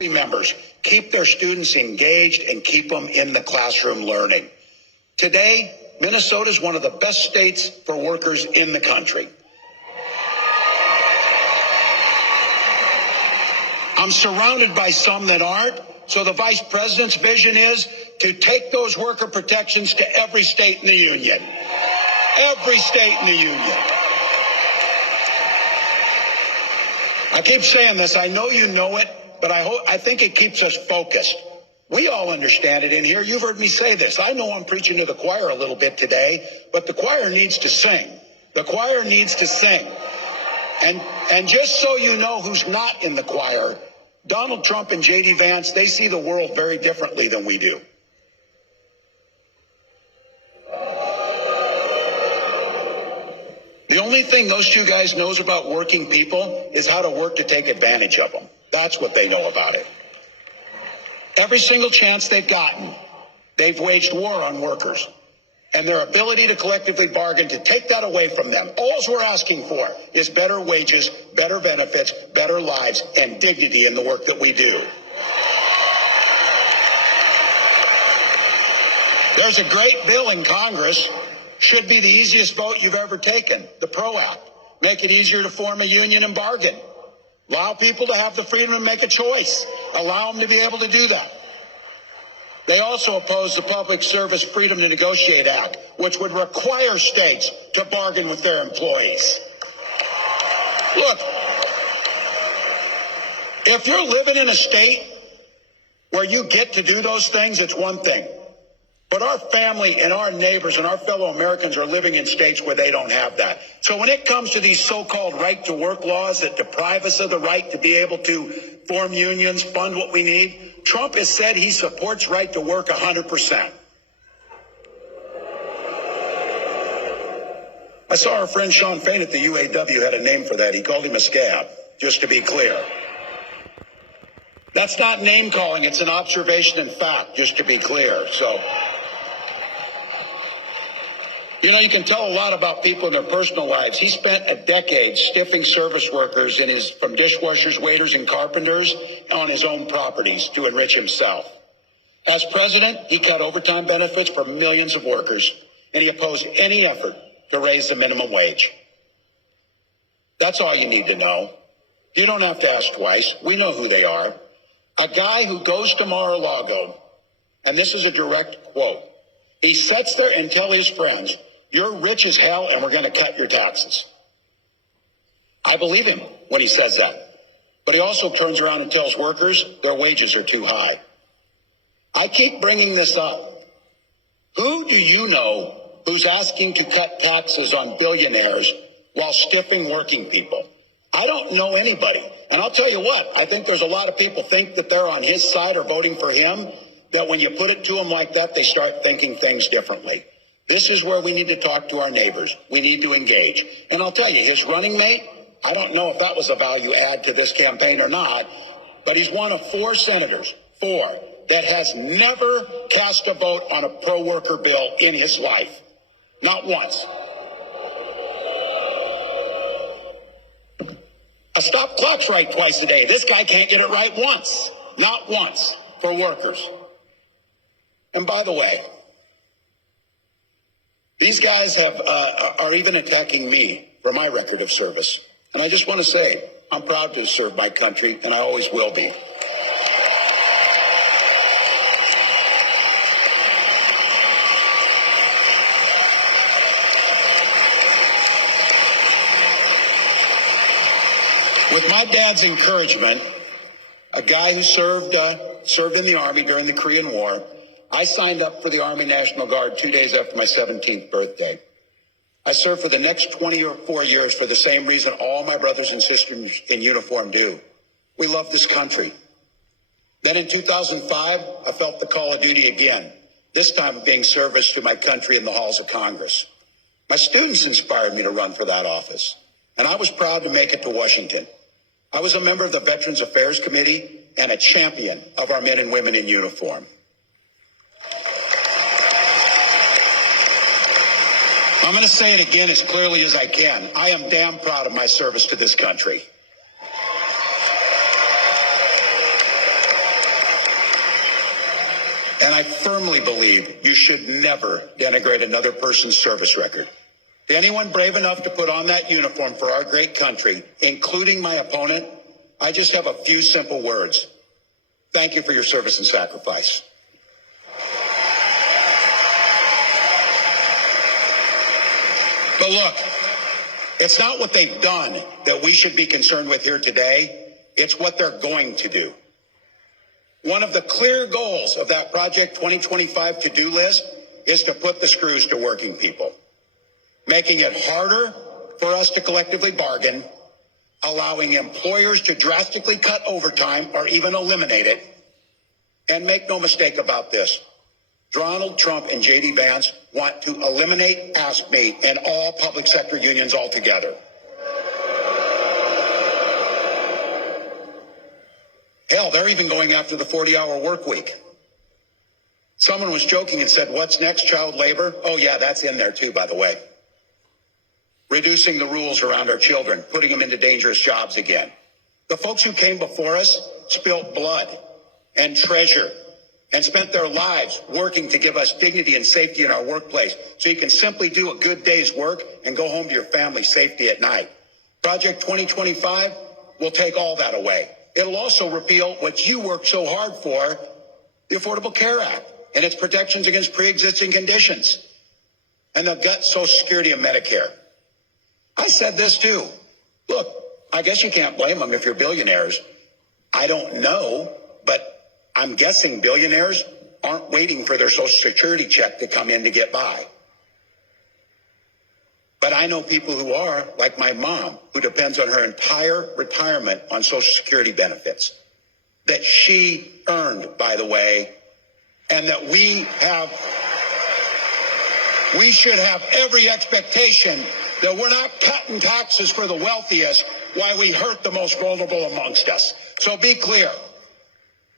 members keep their students engaged and keep them in the classroom learning. Today, Minnesota is one of the best states for workers in the country. I'm surrounded by some that aren't, so the vice president's vision is to take those worker protections to every state in the union. Every state in the union. I keep saying this, I know you know it, but I think it keeps us focused. We all understand it in here. You've heard me say this. I know I'm preaching to the choir a little bit today, but the choir needs to sing. The choir needs to sing. And just so you know who's not in the choir, Donald Trump and J.D. Vance, they see the world very differently than we do. The only thing those two guys knows about working people is how to work to take advantage of them. That's what they know about it. Every single chance they've gotten, they've waged war on workers and their ability to collectively bargain to take that away from them. All we're asking for is better wages, better benefits, better lives, and dignity in the work that we do. There's a great bill in Congress. Should be the easiest vote you've ever taken, the PRO Act. Make it easier to form a union and bargain. Allow people to have the freedom to make a choice. Allow them to be able to do that. They also oppose the Public Service Freedom to Negotiate Act, which would require states to bargain with their employees. Look, if you're living in a state where you get to do those things, it's one thing. But our family and our neighbors and our fellow Americans are living in states where they don't have that. So when it comes to these so-called right-to-work laws that deprive us of the right to be able to form unions, fund what we need, Trump has said he supports right to work 100%. I saw our friend Sean Fain at the UAW had a name for that. He called him a scab, just to be clear. That's not name calling. It's an observation and fact, just to be clear. So, you know, you can tell a lot about people in their personal lives. He spent a decade stiffing service workers from dishwashers, waiters, and carpenters on his own properties to enrich himself. As president, he cut overtime benefits for millions of workers, and he opposed any effort to raise the minimum wage. That's all you need to know. You don't have to ask twice. We know who they are. A guy who goes to Mar-a-Lago, and this is a direct quote, he sits there and tells his friends, "You're rich as hell and we're going to cut your taxes." I believe him when he says that. But he also turns around and tells workers their wages are too high. I keep bringing this up. Who do you know who's asking to cut taxes on billionaires while stiffing working people? I don't know anybody. And I'll tell you what, I think there's a lot of people think that they're on his side or voting for him, that when you put it to them like that, they start thinking things differently. This is where we need to talk to our neighbors. We need to engage. And I'll tell you, his running mate, I don't know if that was a value add to this campaign or not, but he's one of four senators, that has never cast a vote on a pro-worker bill in his life. Not once. A stop clock's right twice a day. This guy can't get it right once. Not once for workers. And by the way, these guys are even attacking me for my record of service. And I just want to say, I'm proud to serve my country, and I always will be. With my dad's encouragement, a guy who served in the Army during the Korean War, I signed up for the Army National Guard 2 days after my 17th birthday. I served for the next 24 years for the same reason all my brothers and sisters in uniform do. We love this country. Then in 2005, I felt the call of duty again, this time being service to my country in the halls of Congress. My students inspired me to run for that office, and I was proud to make it to Washington. I was a member of the Veterans Affairs Committee and a champion of our men and women in uniform. I'm going to say it again as clearly as I can. I am damn proud of my service to this country. And I firmly believe you should never denigrate another person's service record. To anyone brave enough to put on that uniform for our great country, including my opponent, I just have a few simple words. Thank you for your service and sacrifice. But look, it's not what they've done that we should be concerned with here today. It's what they're going to do. One of the clear goals of that Project 2025 to-do list is to put the screws to working people, making it harder for us to collectively bargain, allowing employers to drastically cut overtime or even eliminate it. And make no mistake about this, Donald Trump and J.D. Vance want to eliminate Ask Me and all public sector unions altogether. Hell, they're even going after the 40-hour work week. Someone was joking and said, what's next, child labor? Oh, yeah, that's in there too, by the way. Reducing the rules around our children, putting them into dangerous jobs again. The folks who came before us spilled blood and treasure and spent their lives working to give us dignity and safety in our workplace so you can simply do a good day's work and go home to your family safety at night. Project 2025 will take all that away. It'll also repeal what you worked so hard for, the Affordable Care Act and its protections against pre-existing conditions, and they'll gut Social Security and Medicare. I said this too. Look, I guess you can't blame them if you're billionaires. I don't know, but I'm guessing billionaires aren't waiting for their Social Security check to come in to get by. But I know people who are, like my mom, who depends on her entire retirement on Social Security benefits that she earned, by the way, and that we should have every expectation that we're not cutting taxes for the wealthiest while we hurt the most vulnerable amongst us. So be clear.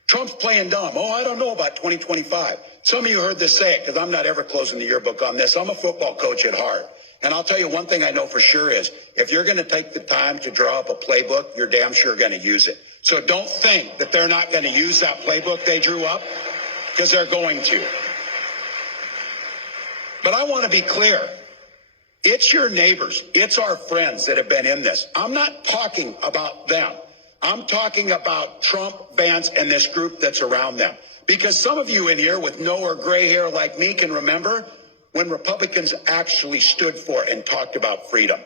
Trump's playing dumb. Oh, I don't know about 2025. Some of you heard this say it because I'm not ever closing the yearbook on this. I'm a football coach at heart. And I'll tell you one thing I know for sure is if you're going to take the time to draw up a playbook, you're damn sure going to use it. So don't think that they're not going to use that playbook they drew up, because they're going to. But I want to be clear. It's your neighbors. It's our friends that have been in this. I'm not talking about them. I'm talking about Trump, Vance, and this group that's around them. Because some of you in here with no or gray hair like me can remember when Republicans actually stood for and talked about freedom.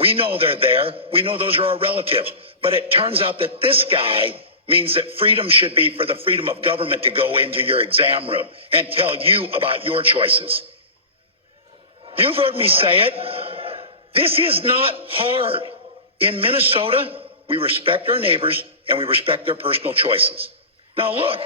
We know they're there. We know those are our relatives. But it turns out that this guy means that freedom should be for the freedom of government to go into your exam room and tell you about your choices. You've heard me say it. This is not hard. In Minnesota, we respect our neighbors and we respect their personal choices. Now look,